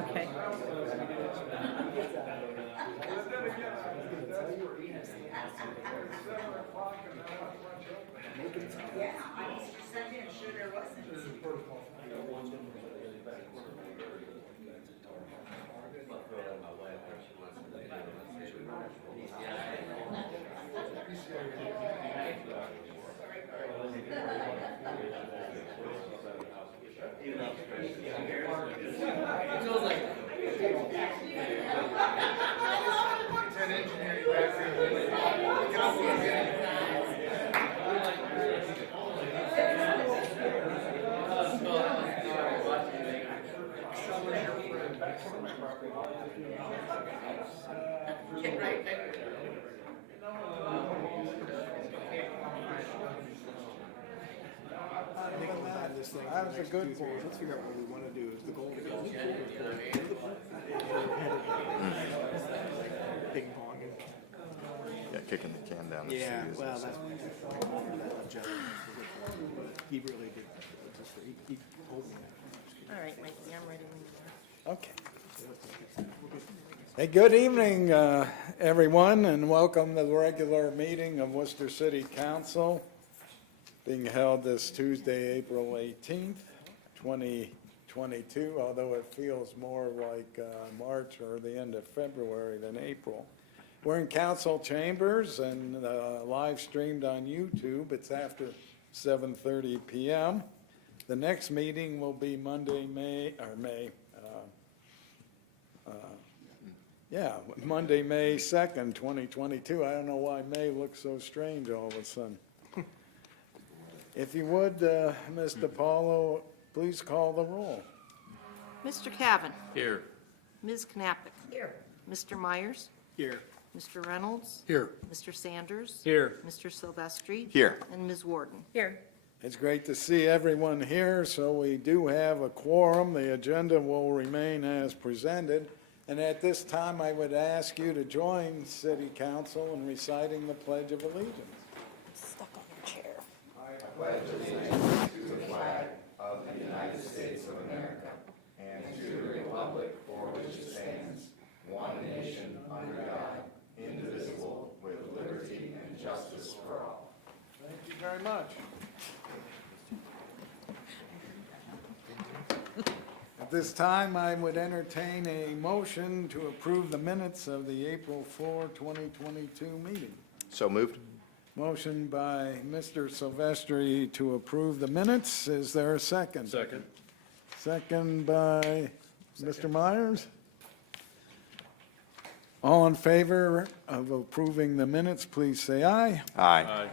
Okay. That was a good one. Let's figure out what we want to do. Is the goal to go ping pong? Yeah, kicking the can down the street. Yeah, is well, also- that's he really did. He told me that. All right, Mikey, I'm ready when you are. Okay. Hey, good evening, everyone, and welcome to the regular meeting of Worcester City Council, being held this Tuesday, April 18th, 2022, although it feels more like March or the end of February than April. We're in council chambers and live streamed on YouTube. It's after 7:30 p.m. The next meeting will be Monday, Monday, May 2nd, 2022. I don't know why May looks so strange all of a sudden. If you would, Mr. Paulo, please call the roll. Mr. Cavan. Here. Ms. Knappich. Here. Mr. Myers. Here. Mr. Reynolds. Here. Mr. Sanders. Here. Mr. Silvestri. Here. And Ms. Warden. Here. It's great to see everyone here, so we do have a quorum. The agenda will remain as presented. And at this time, I would ask you to join City Council in reciting the Pledge of Allegiance. Stuck on your chair. Thank you very much. At this time, I would entertain a motion to approve the minutes of the April 4, 2022 meeting. So moved? Motion by Mr. Silvestri to approve the minutes. Is there a second? Second. Second by Mr. Myers. All in favor of approving the minutes, please say aye. Aye.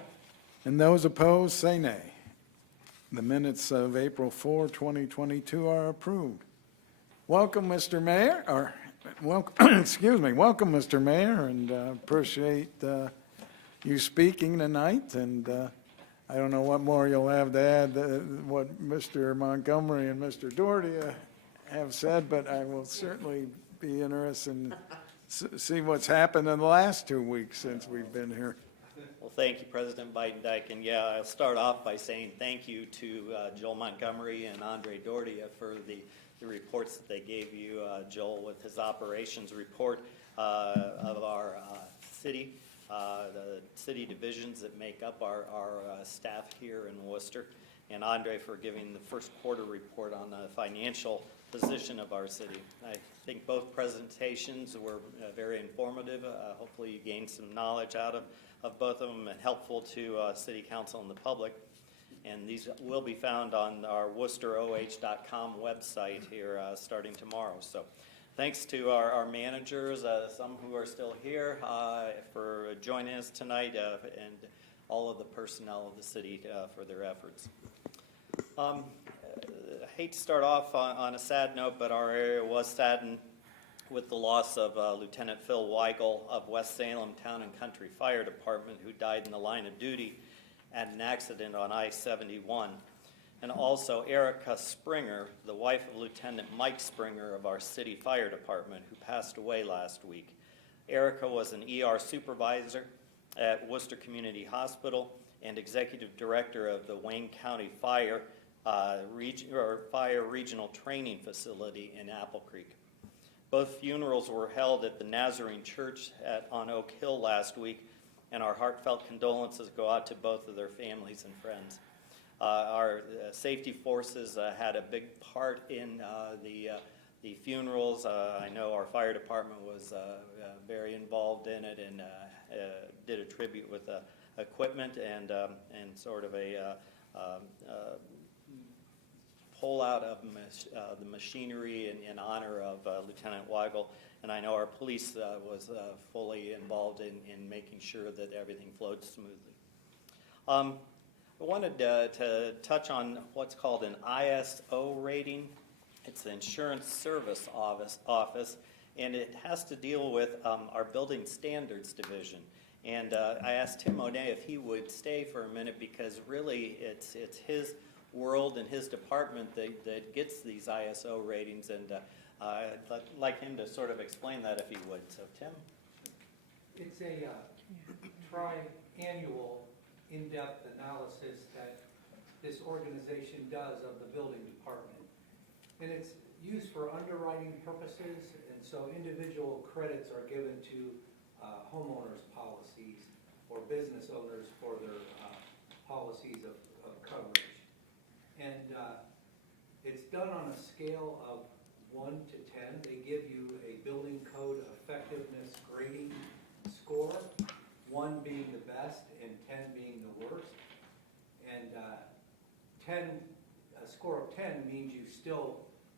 And those opposed, say nay. The minutes of April 4, 2022 are approved. Welcome, Mr. Mayor, or welcome, excuse me, welcome, Mr. Mayor, and appreciate you speaking tonight. And I don't know what more you'll have to add, what Mr. Montgomery and Mr. Doherty have said, but I will certainly be interested in see what's happened in the last 2 weeks since we've been here. Well, thank you, President Biden-Dyke. And yeah, I'll start off by saying thank you to Joel Montgomery and Andre Doherty for the reports that they gave you. Joel with his operations report of our city, the city divisions that make up our staff here in Worcester, and Andre for giving the first quarter report on the financial position of our city. I think both presentations were very informative. Hopefully you gained some knowledge out of both of them and helpful to City Council and the public. And these will be found on our WorcesterOH.com website here starting tomorrow. So thanks to our managers, some who are still here, for joining us tonight, and all of the personnel of the city for their efforts. I hate to start off on a sad note, but our area was saddened with the loss of Lieutenant Phil Weigel of West Salem Town and Country Fire Department, who died in the line of duty at an accident on I-71. And also Erica Springer, the wife of Lieutenant Mike Springer of our city fire department, who passed away last week. Erica was an ER supervisor at Worcester Community Hospital and executive director of the Wayne County Fire Regional Training Facility in Apple Creek. Both funerals were held at the Nazarene Church on Oak Hill last week, and our heartfelt condolences go out to both of their families and friends. Our safety forces had a big part in the funerals. I know our fire department was very involved in it and did a tribute with equipment and sort of a pull out of the machinery in honor of Lieutenant Weigel. And I know our police was fully involved in making sure that everything flowed smoothly. I wanted to touch on what's called an ISO rating. It's the Insurance Service Office, and it has to deal with our Building Standards Division. And I asked Tim O'Day if he would stay for a minute, because really it's his world and his department that gets these ISO ratings, and I'd like him to sort of explain that if he would. So Tim? It's a tri-annual in-depth analysis that this organization does of the building department. And it's used for underwriting purposes, and so individual credits are given to homeowners' policies or business owners for their policies of coverage. And it's done on a scale of 1 to 10. They give you a building code effectiveness grading score, 1 being the best and 10 being the worst. And a score of 10 means you still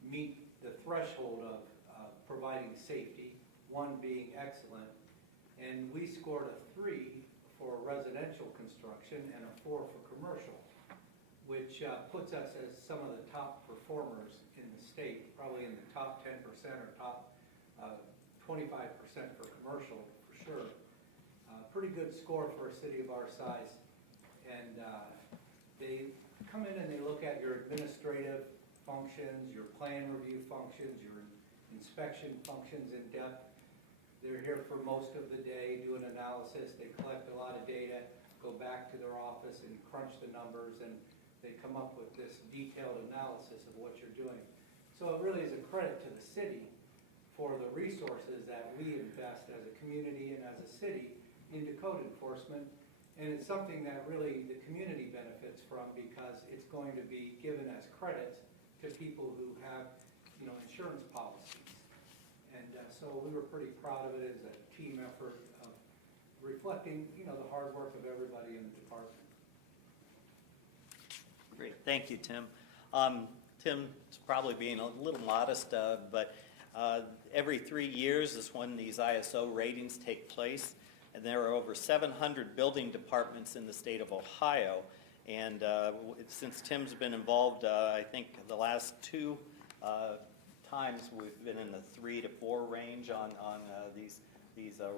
meet the threshold of providing safety, 1 being excellent. And we scored a 3 for residential construction and a 4 for commercial, which puts us as some of the top performers in the state, probably in the top 10% or top 25% for commercial for sure. Pretty good score for a city of our size. And they come in and they look at your administrative functions, your plan review functions, your inspection functions in depth. They're here for most of the day, do an analysis, they collect a lot of data, go back to their office and crunch the numbers, and they come up with this detailed analysis of what you're doing. So it really is a credit to the city for the resources that we invest as a community and as a city into code enforcement. And it's something that really the community benefits from, because it's going to be given as credits to people who have, insurance policies. And so we were pretty proud of it as a team effort of reflecting, the hard work of everybody in the department. Great, thank you, Tim. Tim's probably being a little modest, but every 3 years is when these ISO ratings take place, and there are over 700 building departments in the state of Ohio. And since Tim's been involved, I think the last 2 times we've been in the 3 to 4 range on these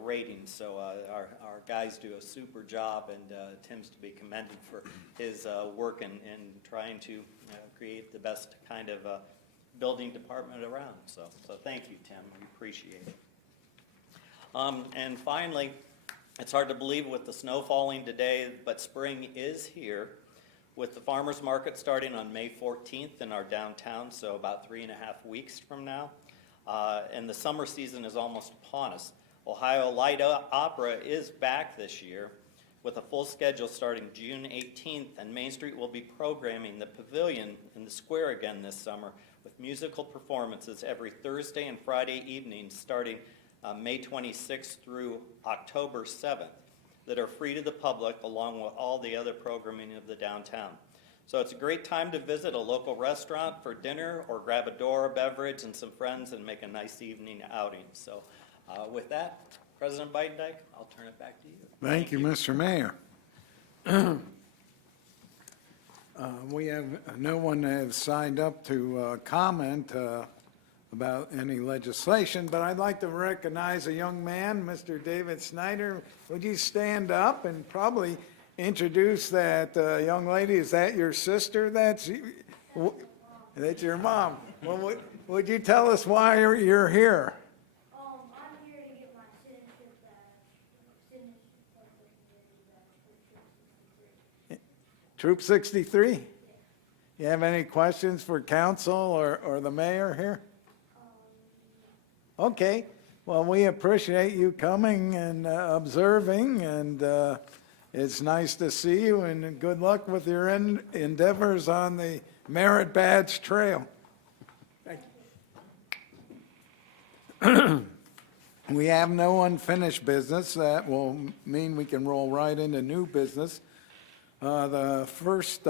ratings. So our guys do a super job, and Tim's to be commended for his work in trying to create the best kind of building department around. So thank you, Tim. We appreciate it. And finally, it's hard to believe with the snow falling today, but spring is here, with the farmers market starting on May 14th in our downtown, so about 3.5 weeks from now. And the summer season is almost upon us. Ohio Light Opera is back this year with a full schedule starting June 18th, and Main Street will be programming the pavilion in the square again this summer with musical performances every Thursday and Friday evenings starting May 26th through October 7th that are free to the public, along with all the other programming of the downtown. So it's a great time to visit a local restaurant for dinner or grab a door, a beverage, and some friends and make a nice evening outing. So with that, President Bidendijk, I'll turn it back to you. Thank you, Mr. Mayor. We have no one that has signed up to comment about any legislation, but I'd like to recognize a young man, Mr. David Snyder. Would you stand up and probably introduce that young lady? Is that your sister? That's your mom. Well, would you tell us why you're here? I'm here to get my citizenship badge, Troop 63? You have any questions for council or the mayor here? Okay, well, we appreciate you coming and observing, and it's nice to see you, and good luck with your endeavors on the Merit Badge Trail. We have no unfinished business. That will mean we can roll right into new business. The first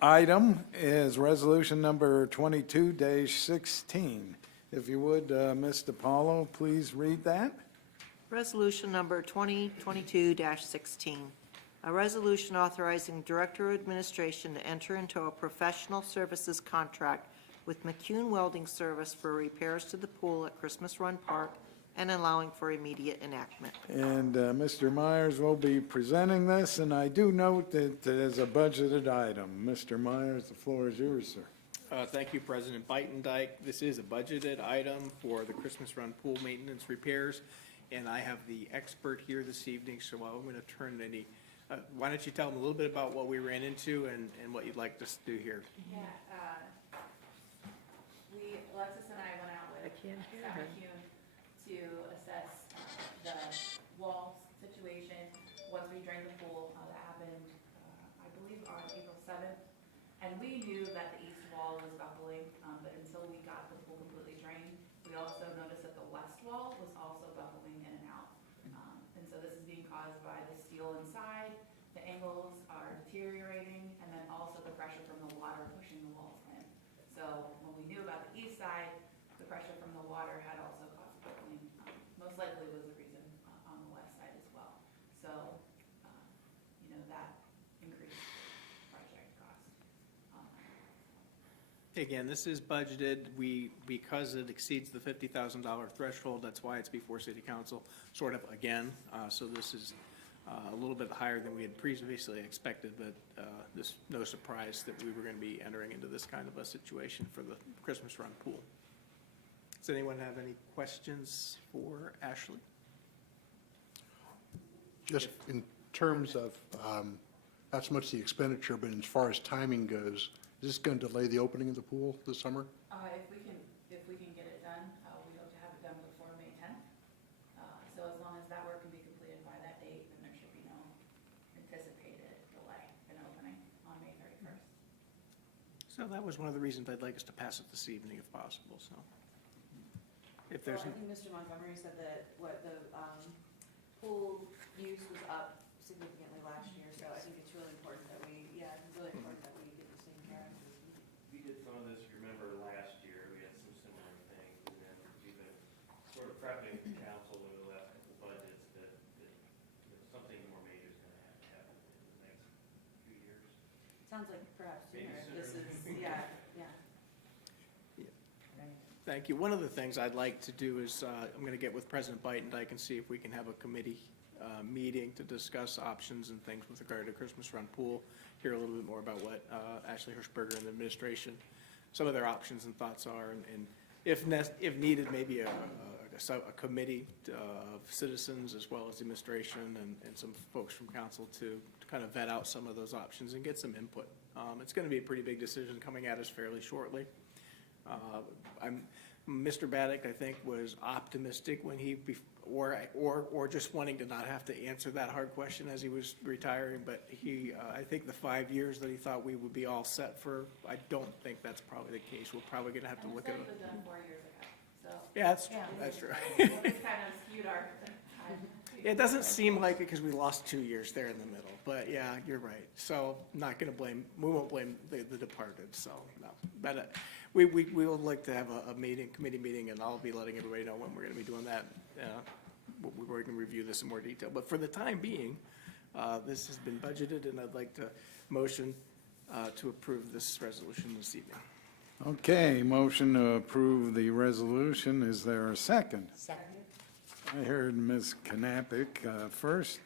item is resolution number 22-16. If you would, Ms. DiPaolo, please read that. Resolution number 2022-16, a resolution authorizing Director of Administration to enter into a professional services contract with McCune Welding Service for repairs to the pool at Christmas Run Park and allowing for immediate enactment. And Mr. Myers will be presenting this, and I do note that it is a budgeted item. Mr. Myers, the floor is yours, sir. Thank you, President Beitendijk. This is a budgeted item for the Christmas Run pool maintenance repairs, and I have the expert here this evening, so I'm going to turn any, why don't you tell them a little bit about what we ran into and what you'd like us to do here? Yeah, Alexis and I went out with Scott McCune to assess the wall situation once we drained the pool. That happened, I believe, on April 7th. And we knew that the east wall was buckling, but until we got the pool completely drained, we also noticed that the west wall was also buckling in and out. And so this is being caused by the steel inside, the angles are deteriorating, and then also the pressure from the water pushing the walls in. So when we knew about the east side, the pressure from the water had also caused buckling. Most likely was the reason on the west side as well. So, that increased project cost. Again, this is budgeted. Because it exceeds the $50,000 threshold, that's why it's before City Council, sort of again. So this is a little bit higher than we had previously expected, but this no surprise that we were going to be entering into this kind of a situation for the Christmas Run pool. Does anyone have any questions for Ashley? Just in terms of, not so much the expenditure, but as far as timing goes, is this going to delay the opening of the pool this summer? If we can get it done, we hope to have it done before May 10th. So as long as that work can be completed by that date, then there should be no anticipated delay in opening on May 31st. So that was one of the reasons I'd like us to pass it this evening if possible, so. If there's, Well, I think Mr. Montgomery said that the pool use was up significantly last year, so I think it's really important that we get this taken care of. We did some of this, you remember last year, we had some similar things, and then we've been sort of prepping the council over the last couple of budgets that something more major is gonna have to happen in the next few years. Sounds like perhaps Maybe sooner, if this sooner. is, yeah. thank you. One of the things I'd like to do is, I'm going to get with President Beitendijk and see if we can have a committee meeting to discuss options and things with regard to Christmas Run pool, hear a little bit more about what Ashley Hirschberger and the administration, some of their options and thoughts are, and if needed, maybe a committee of citizens as well as the administration and some folks from council to kind of vet out some of those options and get some input. It's going to be a pretty big decision coming at us fairly shortly. Mr. Baddick, I think, was optimistic when he, or just wanting to not have to answer that hard question as he was retiring, but I think the 5 years that he thought we would be all set for, I don't think that's probably the case. We're probably gonna have to look at And it. the study was done 4 years ago, so. Yeah, that's true. It's kind of skewed our. It doesn't seem like it because we lost 2 years there in the middle, but yeah, you're right. So not gonna blame, we won't blame the departed, so no. But we would like to have a committee meeting, and I'll be letting everybody know when we're gonna be doing that. We're gonna review this in more detail, but for the time being, this has been budgeted, and I'd like to motion to approve this resolution this evening. Okay, motion to approve the resolution. Is there a second? Second. I heard Ms. Knappich first,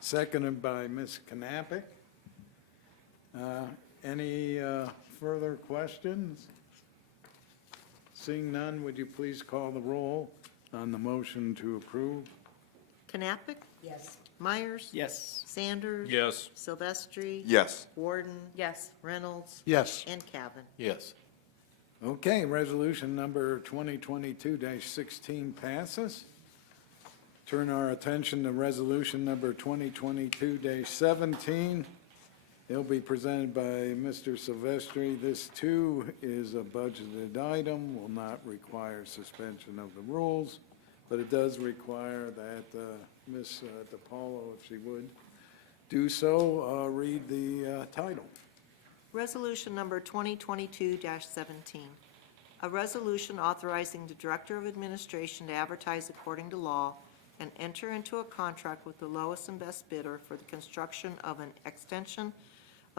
seconded by Ms. Knappich. Any further questions? Seeing none, would you please call the roll on the motion to approve? Knappich? Yes. Myers? Yes. Sanders? Yes. Silvestri? Yes. Warden? Yes. Reynolds? Yes. And Cavan. Yes. Okay, resolution number 2022-16 passes. Turn our attention to resolution number 2022-17. It'll be presented by Mr. Silvestri. This too is a budgeted item, will not require suspension of the rules, but it does require that Ms. DiPaolo, if she would, do so, read the title. Resolution number 2022-17, a resolution authorizing the Director of Administration to advertise according to law and enter into a contract with the lowest and best bidder for the construction of an extension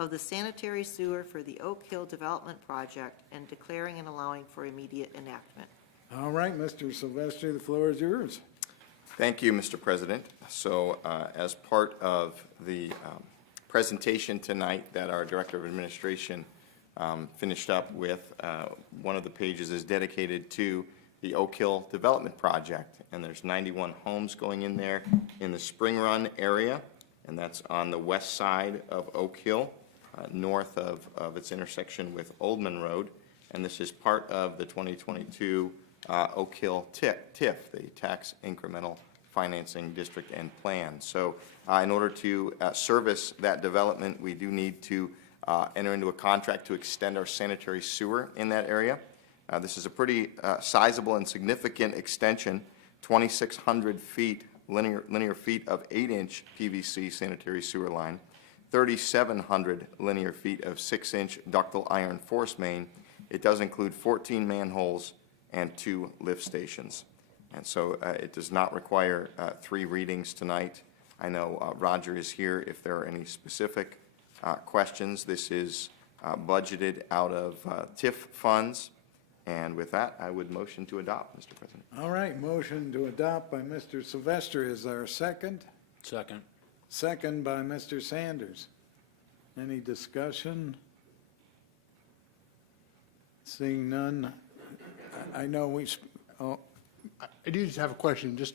of the sanitary sewer for the Oak Hill Development Project and declaring and allowing for immediate enactment. All right, Mr. Silvestri, the floor is yours. Thank you, Mr. President. So as part of the presentation tonight that our Director of Administration finished up with, one of the pages is dedicated to the Oak Hill Development Project, and there's 91 homes going in there in the Spring Run area, and that's on the west side of Oak Hill, north of its intersection with Oldman Road, and this is part of the 2022 Oak Hill TIF, the Tax Incremental Financing District and Plan. So in order to service that development, we do need to enter into a contract to extend our sanitary sewer in that area. This is a pretty sizable and significant extension, 2,600 feet, linear feet of 8-inch PVC sanitary sewer line, 3,700 linear feet of 6-inch ductile iron force main. It does include 14 manholes and 2 lift stations. And so it does not require 3 readings tonight. I know Roger is here if there are any specific questions. This is budgeted out of TIF funds. And with that, I would motion to adopt, Mr. President. All right, motion to adopt by Mr. Silvestri. Is there a second? Second. Second by Mr. Sanders. Any discussion? Seeing none, I know I do just have a question, just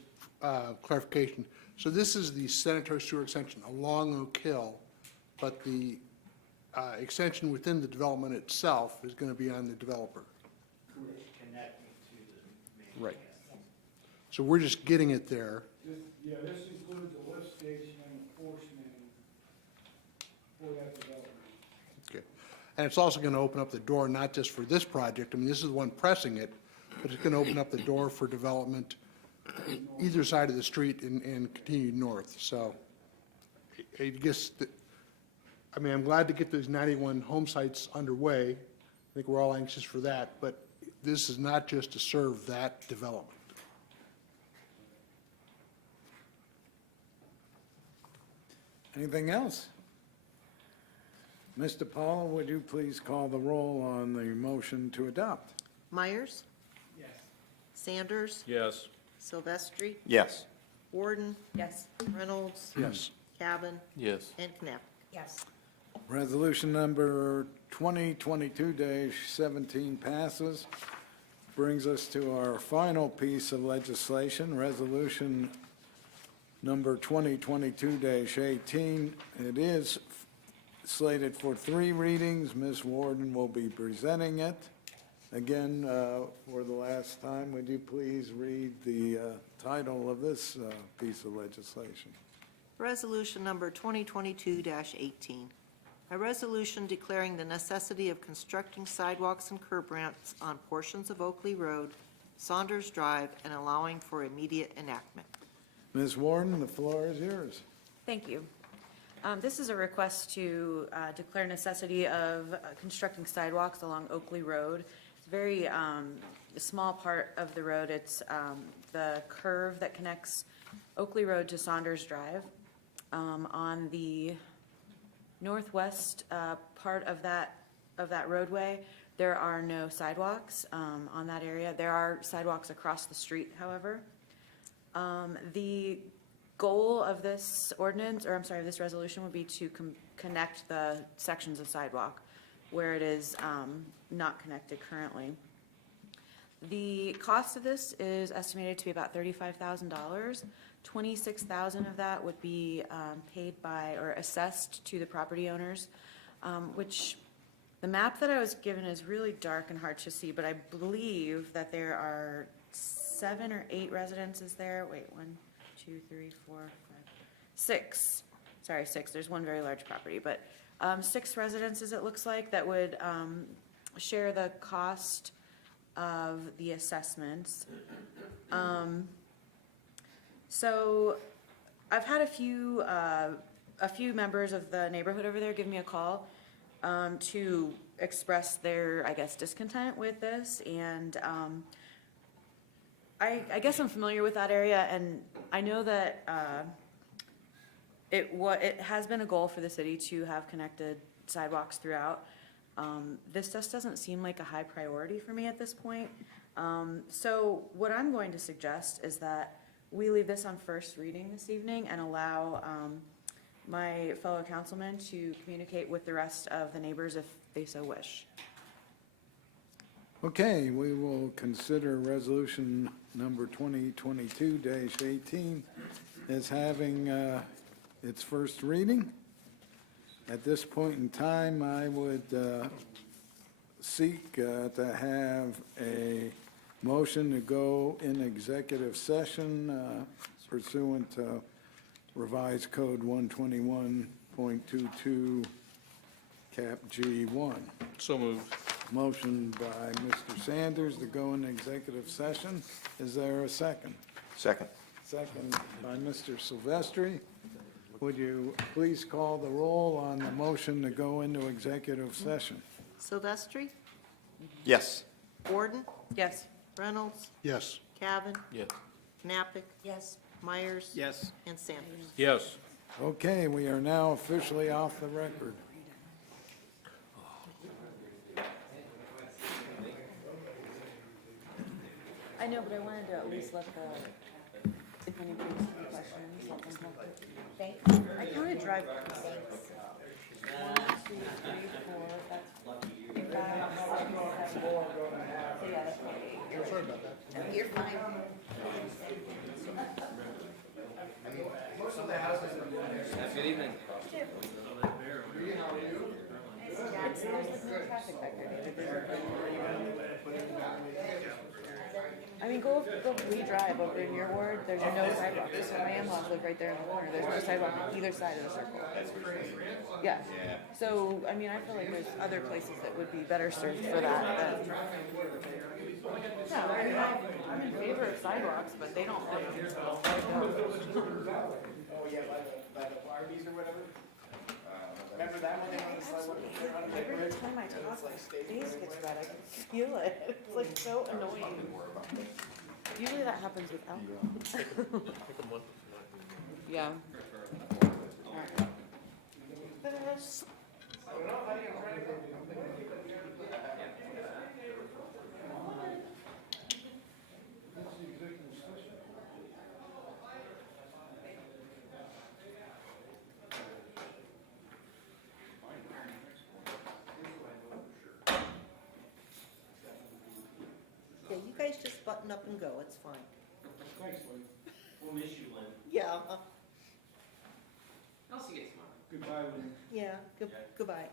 clarification. So this is the sanitary sewer extension along Oak Hill, but the extension within the development itself is going to be on the developer. Connecting to the main. Right. So we're just getting it there. Yeah, this includes the lift station and the force main for that development. Okay. And it's also going to open up the door, not just for this project, I mean, this is the one pressing it, but it's going to open up the door for development either side of the street and continue north. So I guess, I mean, I'm glad to get those 91 home sites underway. I think we're all anxious for that, but this is not just to serve that development. Anything else? Mr. Paul, would you please call the roll on the motion to adopt? Myers? Yes. Sanders? Yes. Silvestri? Yes. Warden? Yes. Reynolds? Yes. Cavan? Yes. And Knapp. Yes. Resolution number 2022-17 passes. Brings us to our final piece of legislation, resolution number 2022-18. It is slated for 3 readings. Ms. Warden will be presenting it. Again, for the last time, would you please read the title of this piece of legislation? Resolution number 2022-18, a resolution declaring the necessity of constructing sidewalks and curb ramps on portions of Oakley Road, Saunders Drive, and allowing for immediate enactment. Ms. Warden, the floor is yours. Thank you. This is a request to declare necessity of constructing sidewalks along Oakley Road. It's a very small part of the road. It's the curve that connects Oakley Road to Saunders Drive. On the northwest part of that roadway, There are no sidewalks on that area. There are sidewalks across the street, however. The goal of this ordinance, or I'm sorry, this resolution would be to connect the sections of sidewalk where it is not connected currently. The cost of this is estimated to be about $35,000. 26,000 of that would be paid by or assessed to the property owners, which the map that I was given is really dark and hard to see, but I believe that there are 7 or 8 residences there. Wait, 1, 2, 3, 4, 5, 6. Sorry, 6. There's one very large property, but 6 residences it looks like that would share the cost of the assessments. So I've had a few members of the neighborhood over there give me a call to express their, I guess, discontent with this, and I guess I'm familiar with that area, and I know that it has been a goal for the city to have connected sidewalks throughout. This just doesn't seem like a high priority for me at this point. So what I'm going to suggest is that we leave this on first reading this evening and allow my fellow councilmen to communicate with the rest of the neighbors if they so wish. Okay, we will consider resolution number 2022-18 as having its first reading. At this point in time, I would seek to have a motion to go in executive session pursuant to revised code 121.22 cap G1. So moved. Motion by Mr. Sanders to go in executive session. Is there a second? Second. Second by Mr. Silvestri. Would you please call the roll on the motion to go into executive session? Silvestri, Yes. Gordon, Yes. Reynolds, Yes. Cavan, Yes. Knappich. Yes. Myers. Yes. And Sanders. Yes. Okay, we are now officially off the record. I know, but I wanted to at least let the, if anybody has any questions, let them know. Thanks. I counted drive. Thanks. 1, 2, 3, 4, that's 5, 6, 7. So yeah, that's 8. Sorry about that. You're fine. Good evening. There's no traffic back there, David. I mean, go drive over in your ward, there's no sidewalk. My in-laws live right there in the corner. There's no sidewalk on either side of the circle. Yeah. So, I mean, I feel like there's other places that would be better served for that than. Yeah, I mean, I'm in favor of sidewalks, but they don't fit. Every time I talk, my face gets red. I can feel it. It's like so annoying. Usually that happens with alcohol. Yeah. Yeah, you guys just button up and go, it's fine. We'll miss you, Lynn. Yeah, I'll see you tomorrow. Goodbye, Lynn. yeah, goodbye.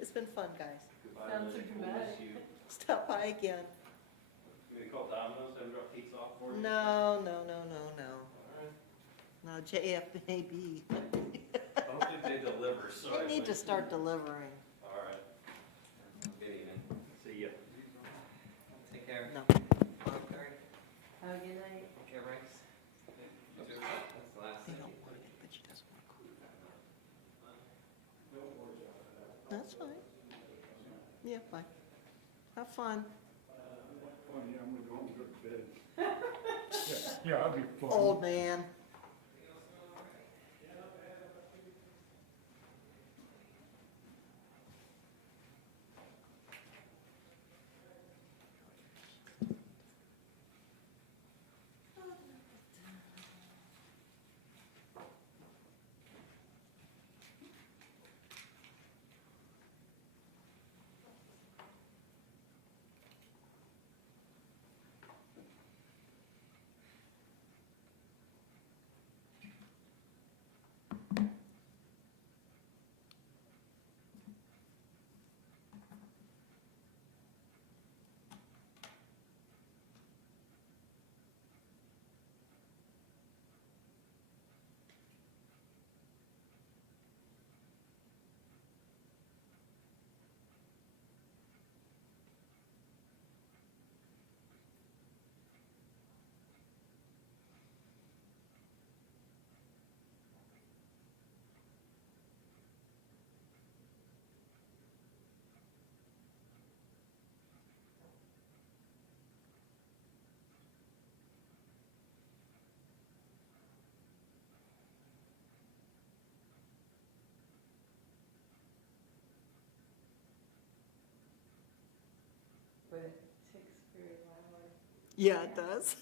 It's been fun, guys. Goodbye, Lynn. We'll miss you. Stop by again. You gonna call Domino's, have them drop pizza off for you? No. All right. No, JFAB. Hopefully they deliver, sorry. They need to Lynn. start delivering. All right. Good evening. See ya. Take care. No. Have a good night. Okay, Rex. That's the last They thing. don't want it, but she doesn't want to. That's fine. Yeah, fine. Have fun. Yeah, I'll be fine. Old man. But it takes very loud. Yeah, it does.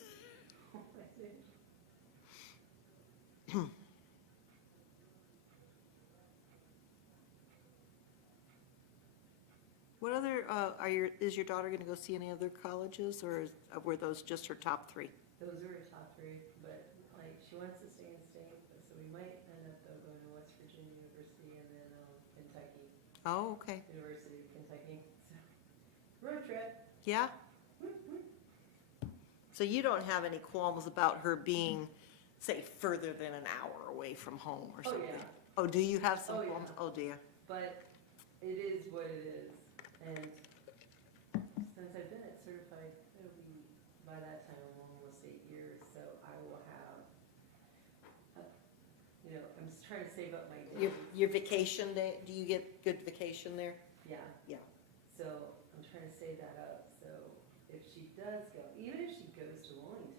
What other, is your daughter gonna go see any other colleges, or were those just her top three? Those are her top three, but like, she wants to stay in state, so we might end up though going to West Virginia University and then, Kentucky, Oh, okay, University of Kentucky. So, road trip. yeah. So you don't have any qualms about her being, say, further than an hour away from home or Oh, something? yeah. Oh, do you have some Oh, yeah. qualms? Oh, dear. But it is what it is, and since I've been at certified, it'll be, by that time, I'm almost 8 years, so I will have, I'm just trying to save up my days. Your vacation day, do you get good vacation there? Yeah. Yeah. So I'm trying to save that up, so if she does go, even if she goes to Wilmington,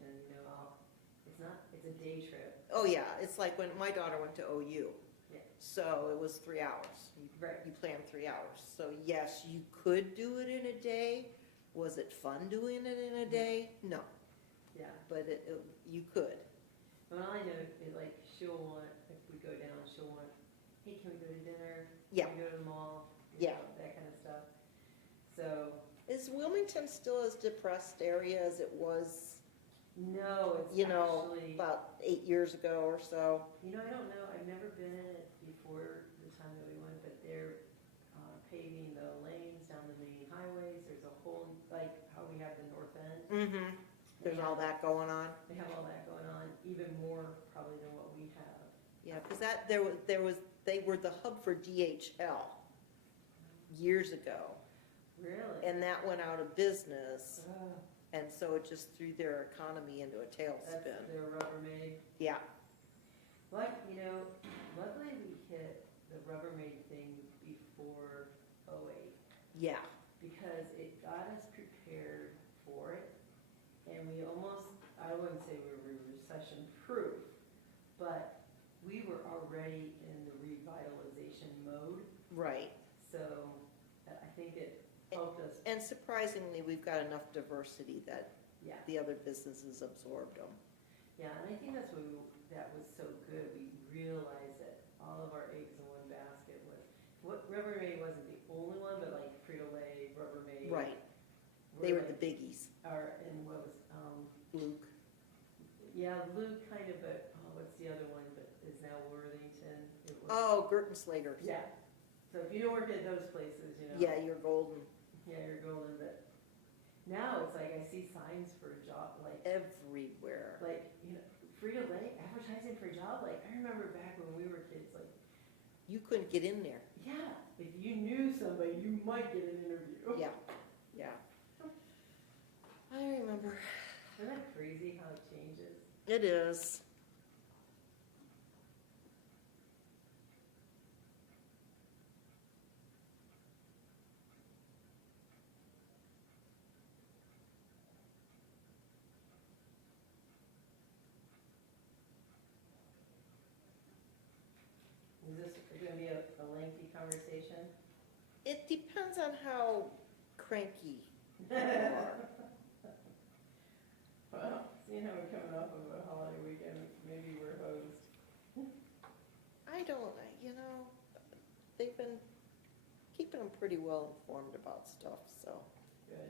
it's a day trip. Oh, yeah, it's like when my daughter went to OU, Yeah. so it was 3 hours. Right. You planned 3 hours. So yes, you could do it in a day. Was it fun doing it in a day? No, Yeah. but you could. Well, all I know is like, she'll want, if we go down, she'll want, hey, can we go to dinner? Yeah. Can we go to the mall? Yeah. That kind of stuff. So, Is Wilmington still as depressed area as it was, no, it's actually, about 8 years ago or so? I don't know, I've never been in it before the time that we went, but they're paving the lanes down the main highways. There's a whole, like how we have the north end. Mm-hmm. There's all that going on. They have all that going on, even more probably than what we have. Yeah, because they were the hub for DHL years ago, Really? and that went out of business, Oh, and so it just threw their economy into a that's tailspin. their Rubbermaid. Yeah, Like, luckily we hit the Rubbermaid thing before '08, yeah, because it got us prepared for it, and we almost, I wouldn't say we were recession-proof, but we were already in the revitalization mode, right. so I think it helped us, And surprisingly, we've got enough diversity that yeah. the other businesses absorbed them. Yeah, and I think that's that was so good. We realized that all of our eggs in one basket was, Rubbermaid wasn't the only one, but like Frito-Lay, Rubbermaid. Right, they were the biggies. And what was, Luke. yeah, Luke kind of, but, what's the other one, but is now Worthington? It was- Oh, Gerton Slater's. Yeah, so if you don't work at those places, Yeah, you're golden. Yeah, you're golden, but now it's like I see signs for a job, like, Everywhere. Frito-Lay advertising for a job, like, I remember back when we were kids, like, You couldn't get in there. yeah, if you knew somebody, you might get an interview. Yeah, yeah. I remember. Isn't that crazy how it changes? It is. Is this gonna be a lengthy conversation? It depends on how cranky you are. Well, seeing how we're coming off of a holiday weekend, maybe we're hosed. I don't, they've been keeping them pretty well informed about stuff, so. Good.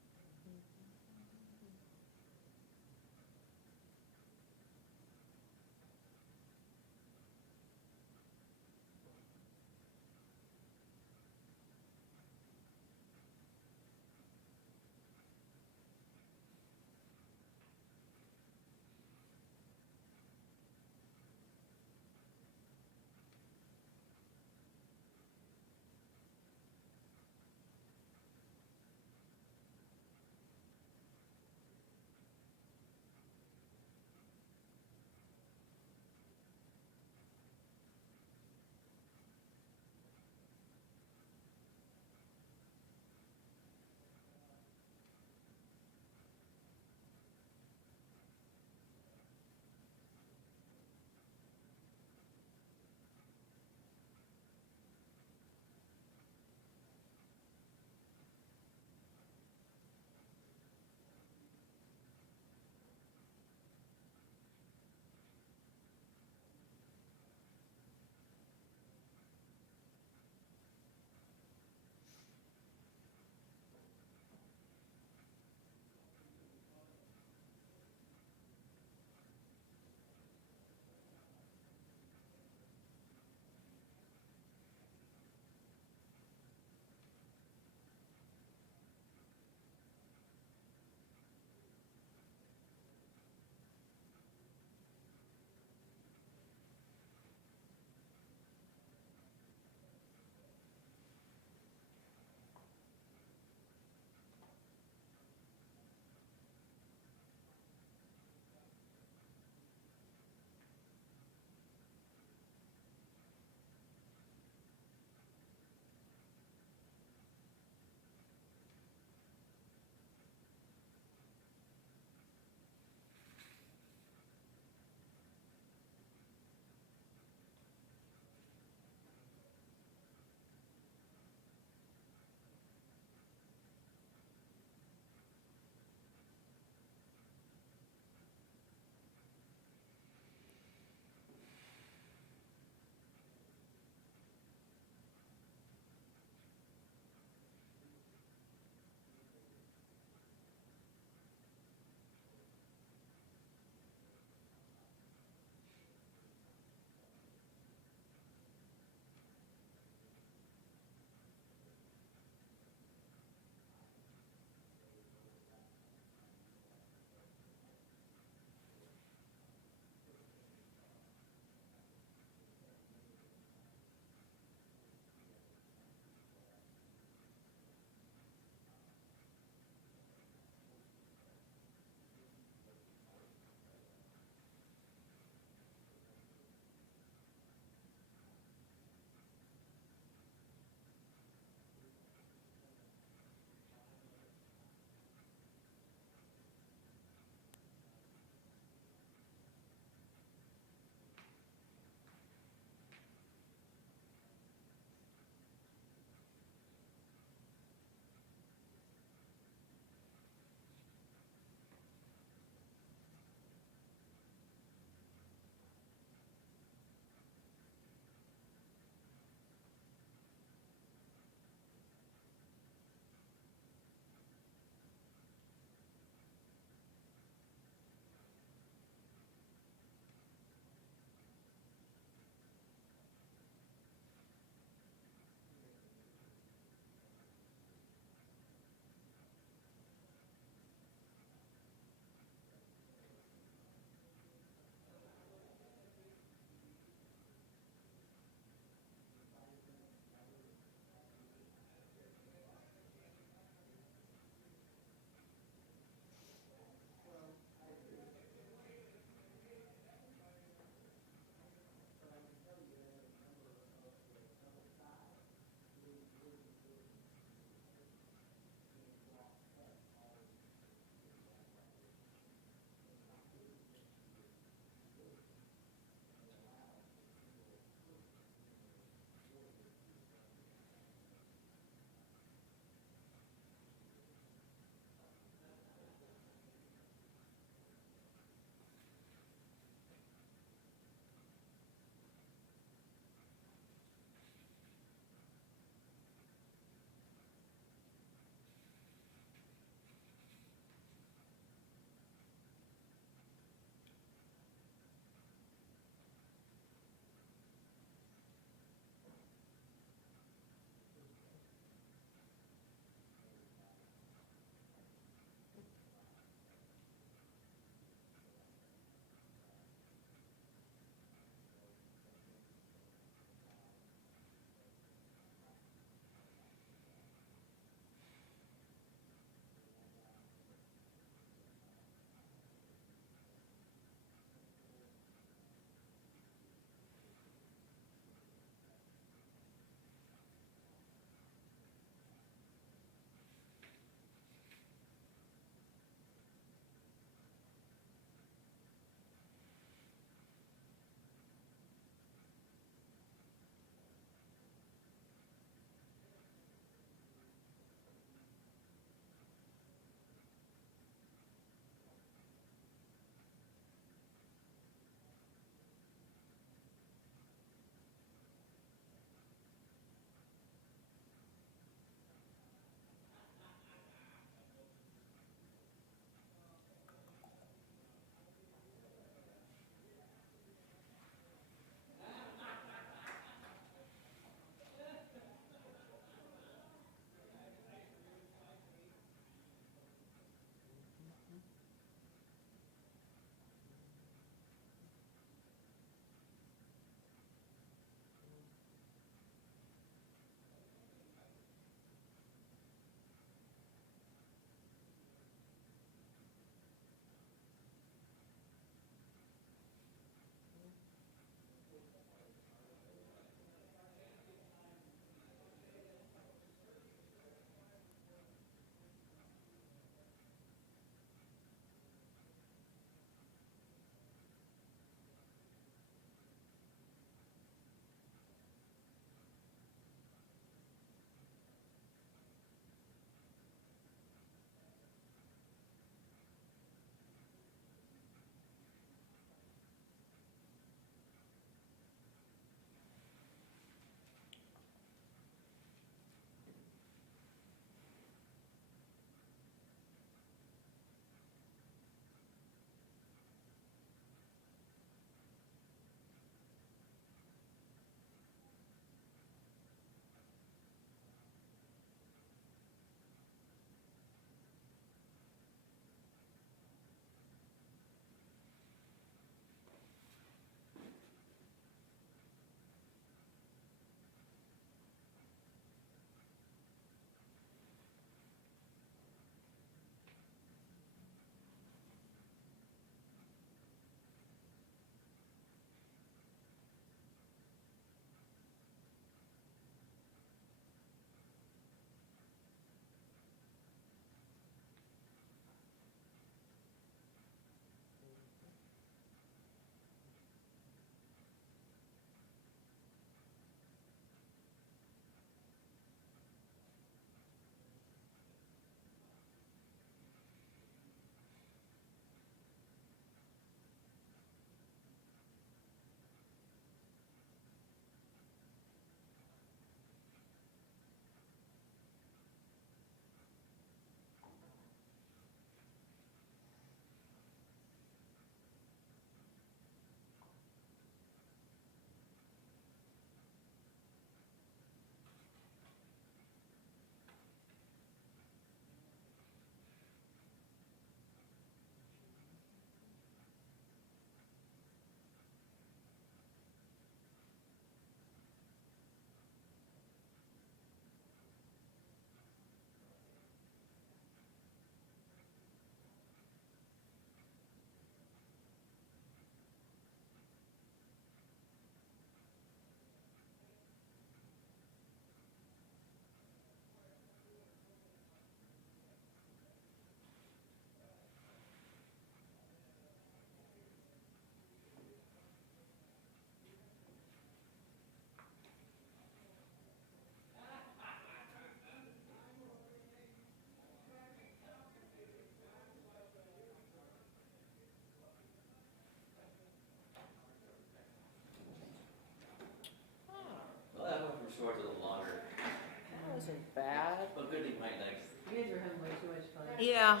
Yeah,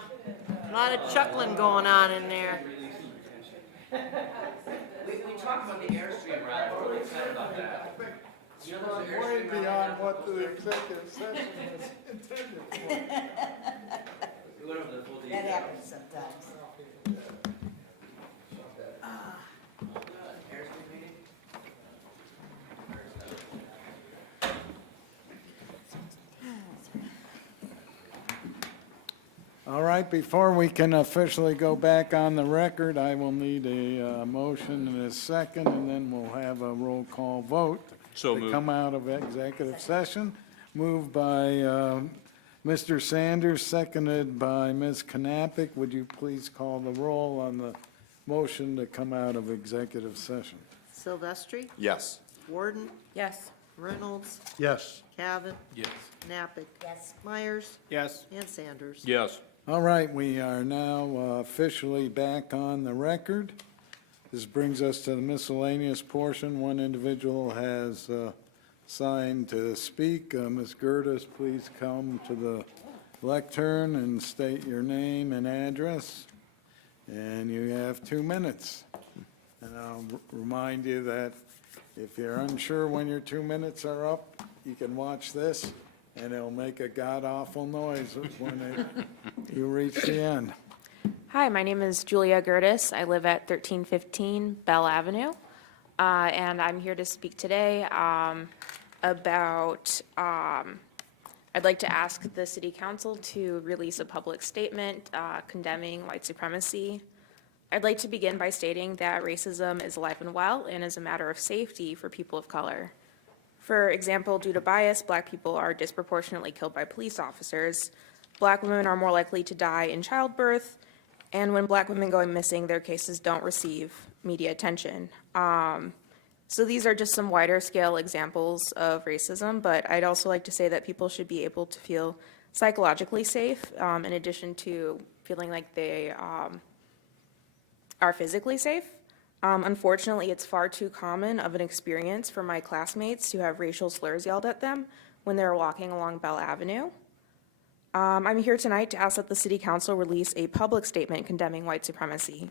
a lot of chuckling going on in there. We talked about the Airstream ride, we're really excited about that. You know, there's an Way Airstream ride. beyond what the executive session was intended for. We went over the full That details. happens sometimes. Airstream meeting? All right, before we can officially go back on the record, I will need a motion and a second, and then we'll have a roll call vote. So to moved. come out of executive session. Moved by Mr. Sanders, seconded by Ms. Knappich. Would you please call the roll on the motion to come out of executive session? Silvestri, Yes. Warden, Yes. Reynolds, Yes. Cavan, Yes. Knappich, Yes. Myers, Yes. and Sanders. Yes. All right, we are now officially back on the record. This brings us to the miscellaneous portion. One individual has signed to speak. Ms. Gertis, please come to the lectern and state your name and address. And you have 2 minutes. And I'll remind you that if you're unsure when your 2 minutes are up, you can watch this, and it'll make a god-awful noise when you reach the end. Hi, my name is Julia Gertis. I live at 1315 Bell Avenue, and I'm here to speak today about, I'd like to ask the City Council to release a public statement condemning white supremacy. I'd like to begin by stating that racism is alive and well and is a matter of safety for people of color. For example, due to bias, Black people are disproportionately killed by police officers. Black women are more likely to die in childbirth, and when Black women go missing, their cases don't receive media attention. So these are just some wider scale examples of racism, but I'd also like to say that people should be able to feel psychologically safe, in addition to feeling like they are physically safe. Unfortunately, it's far too common of an experience for my classmates to have racial slurs yelled at them when they're walking along Bell Avenue. I'm here tonight to ask that the City Council release a public statement condemning white supremacy.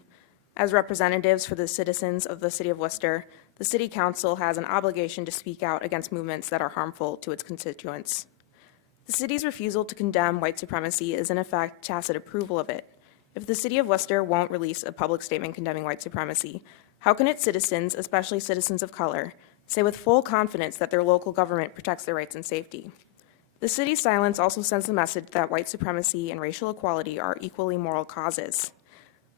As representatives for the citizens of the City of Worcester, the City Council has an obligation to speak out against movements that are harmful to its constituents. The city's refusal to condemn white supremacy is in effect tacit approval of it. If the City of Worcester won't release a public statement condemning white supremacy, how can its citizens, especially citizens of color, say with full confidence that their local government protects their rights and safety? The city's silence also sends the message that white supremacy and racial equality are equally moral causes.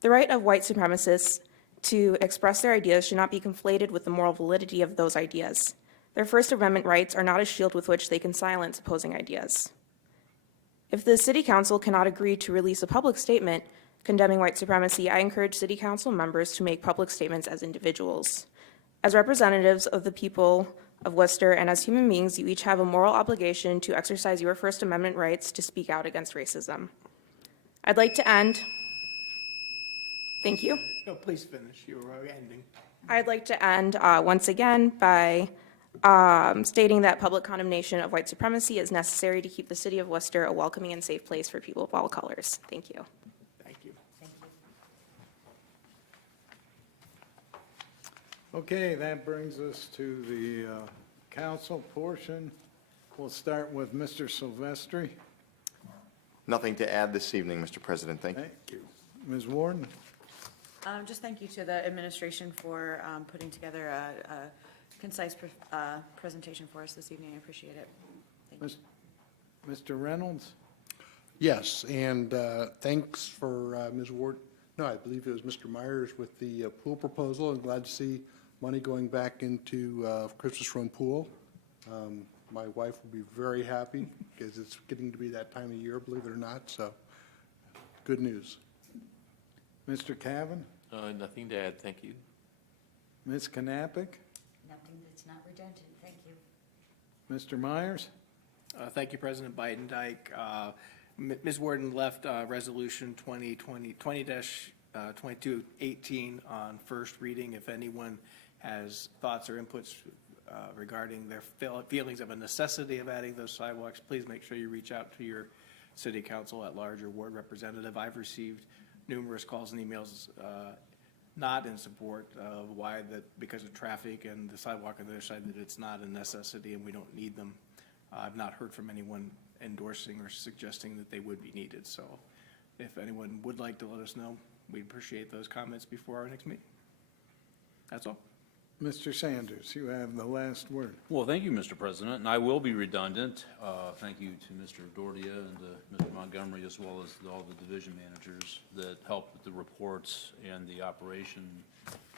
The right of white supremacists to express their ideas should not be conflated with the moral validity of those ideas. Their First Amendment rights are not a shield with which they can silence opposing ideas. If the City Council cannot agree to release a public statement condemning white supremacy, I encourage City Council members to make public statements as individuals. As representatives of the people of Worcester and as human beings, you each have a moral obligation to exercise your First Amendment rights to speak out against racism. I'd like to end. Thank you. No, please finish. You were ending. I'd like to end once again by stating that public condemnation of white supremacy is necessary to keep the City of Worcester a welcoming and safe place for people of all colors. Thank you. Thank you. Okay, that brings us to the council portion. We'll start with Mr. Silvestri. Nothing to add this evening, Mr. President. Thank you. Thank you. Ms. Warden? Just thank you to the administration for putting together a concise presentation for us this evening. I appreciate it. Thank you. Mr. Reynolds? Yes, and thanks for Ms. Ward, no, I believe it was Mr. Myers with the pool proposal. I'm glad to see money going back into Christmas Run Pool. My wife will be very happy because it's getting to be that time of year, believe it or not, so good news. Mr. Cavan? Nothing to add, thank you. Ms. Knappich? Nothing that's not redundant, thank you. Mr. Myers? Thank you, President Biden-Dyke. Ms. Warden left Resolution 20-2218 on first reading. If anyone has thoughts or inputs regarding their feelings of a necessity of adding those sidewalks, please make sure you reach out to your city council at large or ward representative. I've received numerous calls and emails, not in support of why that, because of traffic and the sidewalk on the other side, that it's not a necessity and we don't need them. I've not heard from anyone endorsing or suggesting that they would be needed, so if anyone would like to let us know, we'd appreciate those comments before our next meeting. That's all. Mr. Sanders, you have the last word. Well, thank you, Mr. President, and I will be redundant. Thank you to Mr. Dordia and Mr. Montgomery, as well as all the division managers that helped with the reports and the operation,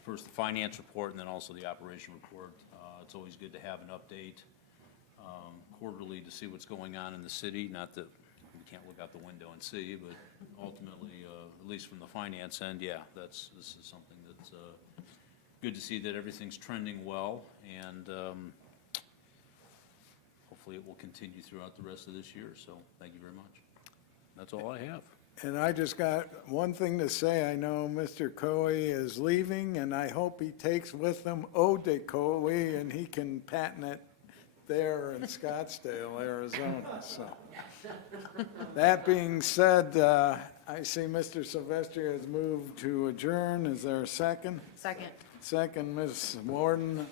first the finance report and then also the operation report. It's always good to have an update quarterly to see what's going on in the city. Not that we can't look out the window and see, but ultimately, at least from the finance end, yeah, this is something that's good to see that everything's trending well, and hopefully it will continue throughout the rest of this year. So thank you very much. That's all I have. And I just got one thing to say. I know Mr. Coey is leaving, and I hope he takes with him Ode de Coey, and he can patent it there in Scottsdale, Arizona. So that being said, I see Mr. Silvestri has moved to adjourn. Is there a second? Second. Second, Ms. Warden.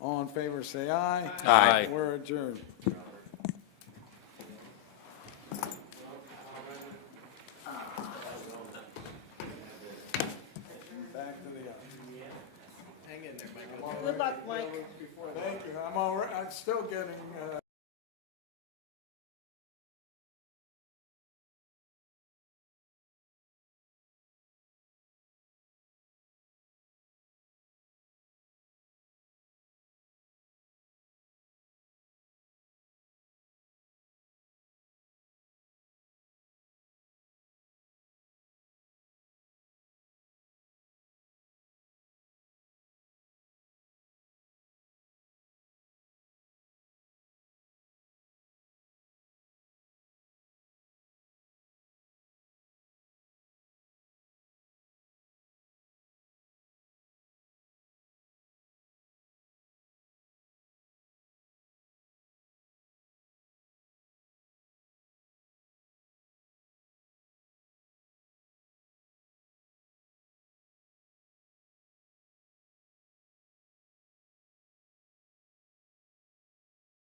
All in favor, say aye. Aye. We're adjourned. Back to the office. Hang in there, Michael. Good luck, Mike. Thank you. I'm still getting